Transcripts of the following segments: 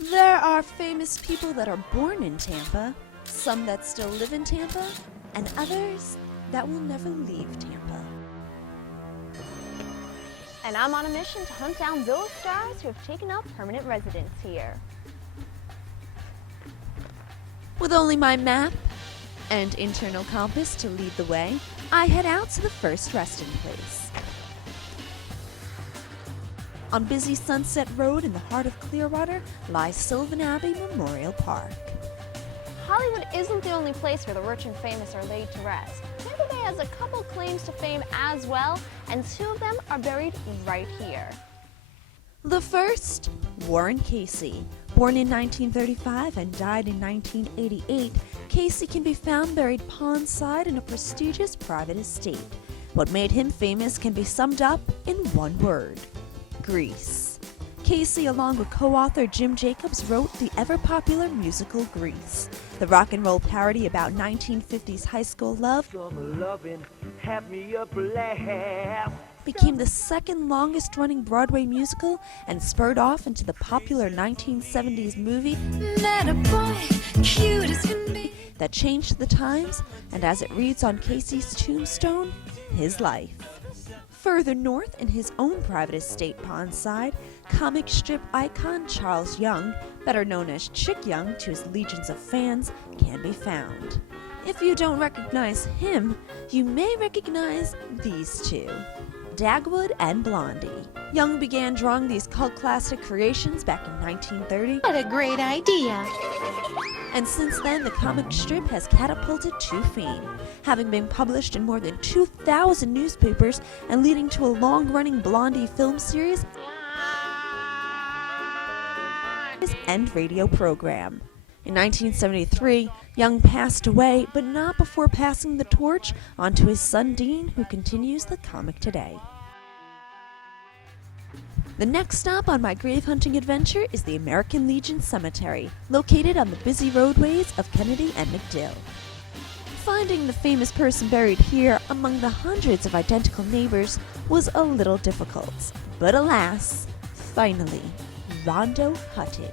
There are famous people that are born in Tampa, some that still live in Tampa, and others that will never leave Tampa. And I'm on a mission to hunt down those stars who have taken up permanent residence here. With only my map and internal compass to lead the way, I head out to the first resting place. On busy Sunset Road in the heart of Clearwater lies Sylvan Abbey Memorial Park. Hollywood isn't the only place where the rich and famous are laid to rest. Tampa Bay has a couple claims to fame as well, and two of them are buried right here. The first, Warren Casey. Born in 1935 and died in 1988, Casey can be found buried pondside in a prestigious private estate. What made him famous can be summed up in one word: Grease. Casey, along with co-author Jim Jacobs, wrote the ever-popular musical Grease, the rock and roll parody about 1950s high school love. Became the second longest running Broadway musical and spurred off into the popular 1970s movie that changed the times, and as it reads on Casey's tombstone, his life. Further north, in his own private estate pondside, comic strip icon Charles Young, better known as Chick Young to his legions of fans, can be found. If you don't recognize him, you may recognize these two: Dagwood and Blondie. Young began drawing these cult classic creations back in 1930. What a great idea! And since then, the comic strip has catapulted to fame, having been published in more than 2,000 newspapers and leading to a long-running Blondie film series and radio program. In 1973, Young passed away, but not before passing the torch on to his son Dean, who continues the comic today. The next stop on my grave hunting adventure is the American Legion Cemetery, located on the busy roadways of Kennedy and MacDill. Finding the famous person buried here among the hundreds of identical neighbors was a little difficult. But alas, finally, Rondo Hutton.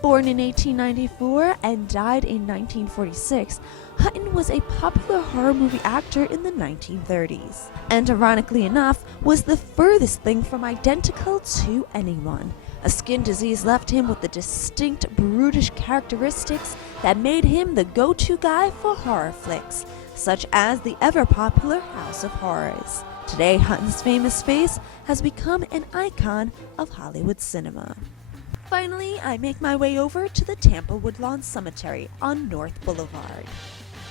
Born in 1894 and died in 1946, Hutton was a popular horror movie actor in the 1930s, and ironically enough, was the furthest thing from identical to anyone. A skin disease left him with the distinct brutish characteristics that made him the go-to guy for horror flicks, such as the ever-popular House of Horrors. Today, Hutton's famous face has become an icon of Hollywood cinema. Finally, I make my way over to the Tampa Woodlawn Cemetery on North Boulevard.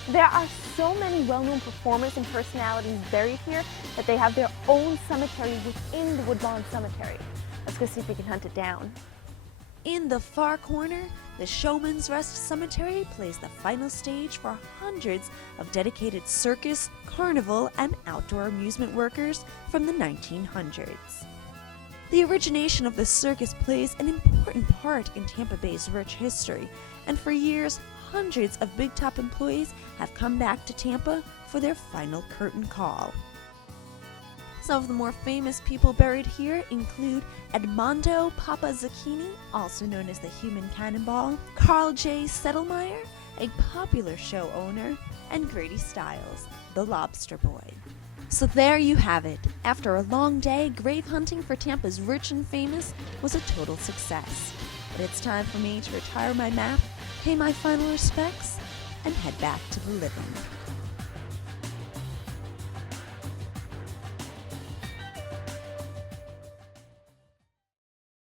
There are so many well-known performers and personalities buried here that they have their own cemetery within the Woodlawn Cemetery. Let's go see if we can hunt it down. In the far corner, the Showman's Rest Cemetery plays the final stage for hundreds of dedicated circus, carnival, and outdoor amusement workers from the 1900s. The origination of the circus plays an important part in Tampa Bay's rich history, and for years, hundreds of big top employees have come back to Tampa for their final curtain call. Some of the more famous people buried here include Edmondo Papa Zucchini, also known as the Human Cannonball, Carl J. Settlemeyer, a popular show owner, and Grady Stiles, the Lobster Boy. So there you have it. After a long day, grave hunting for Tampa's rich and famous was a total success. But it's time for me to retire my map, pay my final respects, and head back to the living.